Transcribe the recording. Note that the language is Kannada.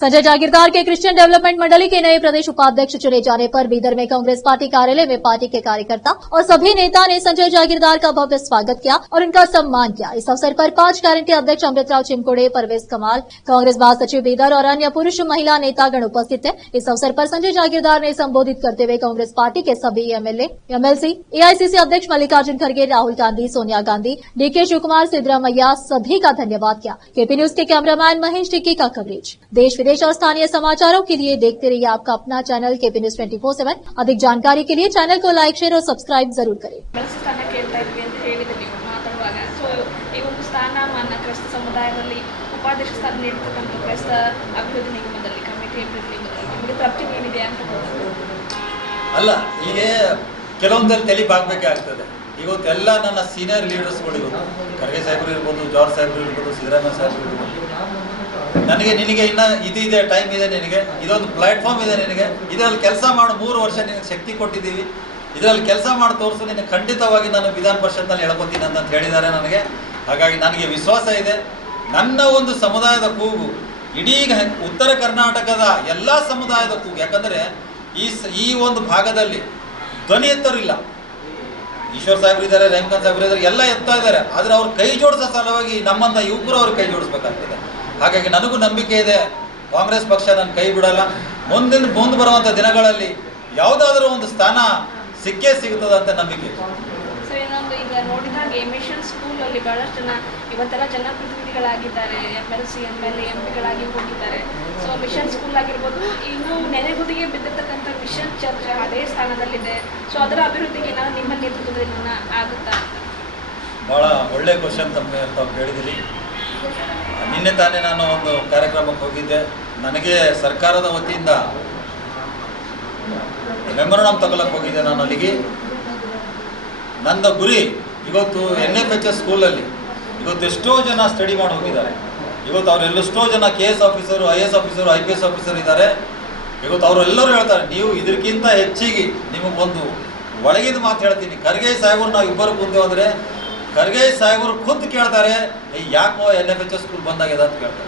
संजय जागीरदार के क्रिश्चियन डेवलपमेंट मंडली के नए प्रदेश उपाध्यक्ष चुने जाने पर बीदर में कांग्रेस पार्टी कार्यालय में पार्टी के कार्यकर्ता और सभी नेता ने संजय जागीरदार का भव्य स्वागत किया और उनका सम्मान किया। इस अवसर पर 5 गारंटी अध्यक्ष अमृतराव चिमकुड़े, परवेज कमाल, कांग्रेस महासचिव बीदर और अन्य पुरुष महिला नेतागण उपस्थित थे। इस अवसर पर संजय जागीरदार ने संबोधित करते हुए कांग्रेस पार्टी के सभी एमएलए, एमएलसी, एआईसीसी अध्यक्ष मल्लिकार्जुन खड़गे, राहुल गांधी, सोनिया गांधी, डीके शिवकुमार, सिद्धरामैया सभी का धन्यवाद किया। केपी न्यूज के कैमरामैन महेश टिक्की का कवरेज। देश विदेश और स्थानीय समाचारों के लिए देखते रहिए आपका अपना चैनल केपी न्यूज 24/7। अधिक जानकारी के लिए चैनल को लाइक, शेयर और सब्सक्राइब जरूर करें। ಕ್ರೈಸ್ತ ಸಮುದಾಯದಲ್ಲಿ ಉಪಾಧ್ಯಕ್ಷ ಸ್ಥಾನ ನೀಡತಕ್ಕಂಥ ಕ್ರೈಸ್ತ ಅಭಿವೃದ್ಧಿ ನಿಗಮದಲ್ಲಿ ಕಮಿಟಿ ಅಭಿವೃದ್ಧಿ ನಿಗಮದಲ್ಲಿ ನಿಮಗೆ ತೃಪ್ತಿ ಏನಿದೆ ಅಂತ ಅಲ್ಲ, ಈಗ ಕೆಲವೊಂದಲ್ಲಿ ತಲೆಬಾಗಬೇಕೇ ಆಗ್ತದೆ. ಇವತ್ತು ಎಲ್ಲ ನನ್ನ ಸೀನಿಯರ್ ಲೀಡರ್ಸ್ಗಳು ಇವತ್ತು ಖರ್ಗೆ ಸಾಹೇಬರು ಇರ್ಬೋದು, ಜಾರ್ಜ್ ಸಾಹೇಬರು ಇರ್ಬೋದು, ಸಿದ್ದರಾಮಯ್ಯ ಸಾಹೇಬರು ಇರ್ಬೋದು, ನನಗೆ ನಿನಗೆ ಇನ್ನು ಇದೆ ಟೈಮ್ ಇದೆ, ನಿನಗೆ ಇದೊಂದು ಪ್ಲಾಟ್ಫಾರ್ಮ್ ಇದೆ, ನಿನಗೆ ಇದರಲ್ಲಿ ಕೆಲಸ ಮಾಡು, 3 ವರ್ಷ ನಿನಗೆ ಶಕ್ತಿ ಕೊಟ್ಟಿದ್ದೀವಿ, ಇದರಲ್ಲಿ ಕೆಲಸ ಮಾಡಿ ತೋರಿಸು, ನಿನಗೆ ಖಂಡಿತವಾಗಿ ನಾನು ವಿಧಾನ ಪರಿಷತ್ನಲ್ಲಿ ಹೇಳ್ಕೊತೀನಿ ಅಂತ ಹೇಳಿದ್ದಾರೆ ನನಗೆ. ಹಾಗಾಗಿ ನನಗೆ ವಿಶ್ವಾಸ ಇದೆ. ನನ್ನ ಒಂದು ಸಮುದಾಯದ ಕೂಗು ಇಡೀ ಉತ್ತರ ಕರ್ನಾಟಕದ ಎಲ್ಲ ಸಮುದಾಯದ ಕೂಗು. ಯಾಕಂದರೆ ಈ ಒಂದು ಭಾಗದಲ್ಲಿ ಧ್ವನಿ ಎತ್ತರಿಲ್ಲ. ಈಶ್ವರ್ ಸಾಹೇಬ್ರು ಇದ್ದಾರೆ, ರಹೀಮ್ಖಾನ್ ಸಾಹೇಬ್ರು ಇದ್ದಾರೆ, ಎಲ್ಲ ಎತ್ತಾ ಇದ್ದಾರೆ. ಆದರೆ ಅವ್ರು ಕೈ ಜೋಡಿಸೋ ಸಲುವಾಗಿ ನಮ್ಮನ್ನ ಯುವಕರು ಅವ್ರು ಕೈ ಜೋಡಿಸ್ಬೇಕಾಗ್ತದೆ. ಹಾಗಾಗಿ ನನಗೂ ನಂಬಿಕೆ ಇದೆ, ಕಾಂಗ್ರೆಸ್ ಪಕ್ಷ ನನ್ನ ಕೈ ಬಿಡಲ್ಲ. ಮುಂದೆ ಬರುವಂಥ ದಿನಗಳಲ್ಲಿ ಯಾವುದಾದ್ರೂ ಒಂದು ಸ್ಥಾನ ಸಿಕ್ಕೇ ಸಿಗುತ್ತದೆ ಅಂತ ನಂಬಿಕೆ. ಸರ್, ಇನ್ನೊಂದು ಈಗ ನೋಡಿದಾಗ ಮಿಷನ್ ಸ್ಕೂಲಲ್ಲಿ ಬಹಳಷ್ಟು ಜನ ಇವತ್ತೆಲ್ಲ ಜನಪ್ರತಿನಿಧಿಗಳಾಗಿದ್ದಾರೆ, MLC, MLA, MPಗಳಾಗಿ ಹೋಗಿದ್ದಾರೆ. ಸೊ ಮಿಷನ್ ಸ್ಕೂಲ್ ಆಗಿರ್ಬೋದು, ಇನ್ನು ನೆನೆಗುದಿಗೆ ಬಿದ್ದಿರ್ತಕ್ಕಂಥ ಮಿಷನ್ ಚರ್ಚ್ ಅದೇ ಸ್ಥಾನದಲ್ಲಿದೆ. ಸೊ ಅದರ ಅಭಿವೃದ್ಧಿಗೆ ನಾನು ನಿಮ್ಮ ನೇತೃತ್ವದಲ್ಲಿ ಆಗುತ್ತಾ ಅಂತ. ಭಾಳ ಒಳ್ಳೆ ಕ್ವಶನ್ ತಾವು ಕೇಳಿದಿರಿ. ನಿನ್ನೆ ತಾನೇ ನಾನು ಒಂದು ಕಾರ್ಯಕ್ರಮಕ್ಕೆ ಹೋಗಿದ್ದೆ. ನನಗೆ ಸರ್ಕಾರದ ವತಿಯಿಂದ ಮೆಮೊರಂಡಮ್ ತಗೊಳ್ಳಕ್ಕೆ ಹೋಗಿದ್ದೆ ನಾನು ಅಲ್ಲಿಗೆ. ನನ್ನ ಗುರಿ ಇವತ್ತು NFHS ಸ್ಕೂಲಲ್ಲಿ ಇವತ್ತು ಎಷ್ಟೋ ಜನ ಸ್ಟಡಿ ಮಾಡಿ ಹೋಗಿದ್ದಾರೆ. ಇವತ್ತು ಅವರೆಲ್ಲೆಷ್ಟೋ ಜನ KS officer, IAS officer, IPS officer ಇದ್ದಾರೆ. ಇವತ್ತು ಅವರೆಲ್ಲರೂ ಹೇಳ್ತಾರೆ, ನೀವು ಇದಕ್ಕಿಂತ ಹೆಚ್ಚಿಗೆ ನಿಮಗೊಂದು ಒಳಗಿದ ಮಾತು ಹೇಳ್ತೀನಿ. ಖರ್ಗೆ ಸಾಹೇಬರು ನಾವು ಇಬ್ಬರು ಕುಂತೇವೆ ಅಂದರೆ ಖರ್ಗೆ ಸಾಹೇಬರು ಖುದ್ದು ಕೇಳ್ತಾರೆ, ಯಾಕೋ NFHS ಸ್ಕೂಲ್ ಬಂದಾಗಿದೆ ಅಂತ ಕೇಳ್ತಾರೆ.